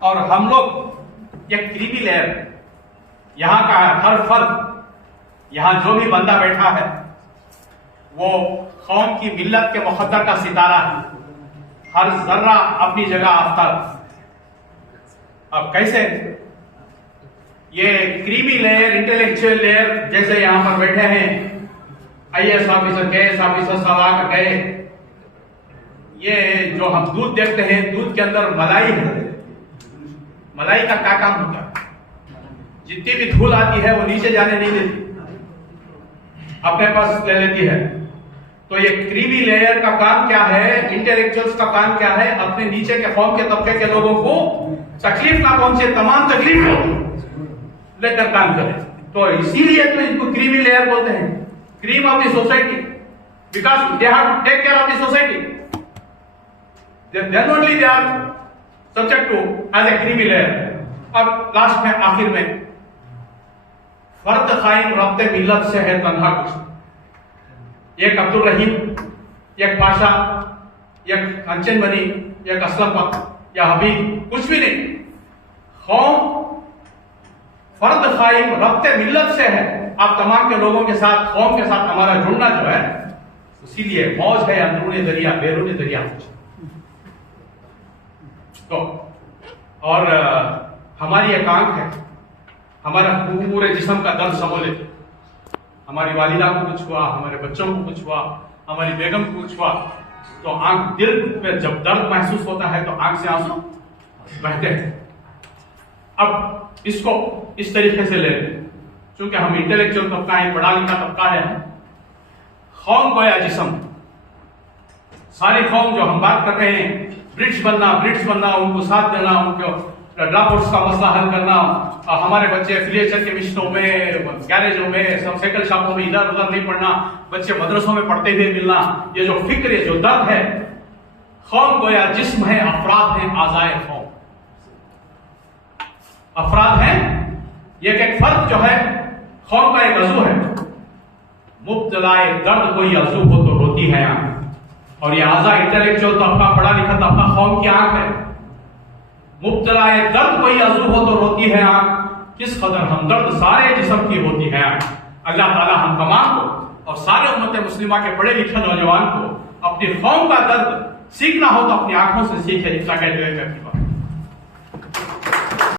और हम लोग एक क्रीमी लेयर, यहाँ का हर फर्द, यहाँ जो भी बंदा बैठा है वो कौम की मिल्लत के मुक़द्दर का सितारा है, हर जर्रा अपनी जगह आफ्ताब। अब कैसे ये क्रीमी लेयर, इंटेलेक्चुअल लेयर, जैसे यहां पर बैठे हैं IAS ऑफिसर, KS ऑफिसर सब आकर गए, ये जो हम दूध देखते हैं, दूध के अंदर मलाई है, मलाई का क्या काम होता है? जितनी भी धूल आती है वो नीचे जाने नहीं देती, अपने पास ले लेती है। तो ये क्रीमी लेयर का काम क्या है, इंटेलेक्चुअल्स का काम क्या है? अपने नीचे के कौम के तबके के लोगों को तकलीफ ना पहुंचे, तमाम तकलीफ को लेकर काम करें। तो इसीलिए तो इनको क्रीमी लेयर बोलते हैं, cream of the society, because they have to take care of the society, then only they are subject to as a creamy layer। अब लास्ट में, आखिर में, फर्द कायम रब्ते मिल्लत से है तन्हा कुछ। एक अब्दुल रहीम, एक पाशा, एक कंचन बनी, एक असलम या हबीब, कुछ भी नहीं। कौम फर्द कायम रब्ते मिल्लत से है। आप तमाम के लोगों के साथ, कौम के साथ हमारा जुड़ना जो है, इसीलिए मौज है अंदरूनी दरिया बैरूनी दरिया। तो और हमारी एक आंख है, हमारा पूरे जिस्म का दर्द समझ। हमारी वालिदा को कुछ हुआ, हमारे बच्चों को कुछ हुआ, हमारी बेगम को कुछ हुआ, तो आंख, दिल पे जब दर्द महसूस होता है तो आंख से आंसू बहते हैं। अब इसको इस तरीके से ले लें, क्योंकि हम इंटेलेक्चुअल तबका है, पढ़ा लिखा तबका है। कौम गोया जिस्म, सारी कौम जो हम बात कर रहे हैं, ब्रिज बनना, उनको साथ देना, उनको ड्रॉपआउट्स का मसला हल करना, हमारे बच्चे एफिलिएशन के मिशनों में, गैरेजों में, सब साइकिल शॉपों में इधर उधर नहीं पढ़ना, बच्चे मदरसों में पढ़ते हुए मिलना, ये जो फिक्र है, जो दर्द है, कौम गोया जिस्म है, अफराद है आज़ाए कौम। अफराद है, एक फर्द जो है कौम का एक अज़ू है। मुब्तलाए दर्द कोई अज़ू हो तो रोती है आंख, और ये आज़ा इंटेलेक्चुअल तबका, पढ़ा लिखा तबका कौम की आंख है। मुब्तलाए दर्द कोई अज़ू हो तो रोती है आंख, किस कदर हमदर्द सारे जिस्म की होती है आंख। अल्लाह ताला हम तमाम को और सारे उम्मत मुस्लिमा के पढ़े लिखे नौजवान को अपनी कौम का दर्द सीखना हो तो अपनी आंखों से सीखे, इतना कहते हुए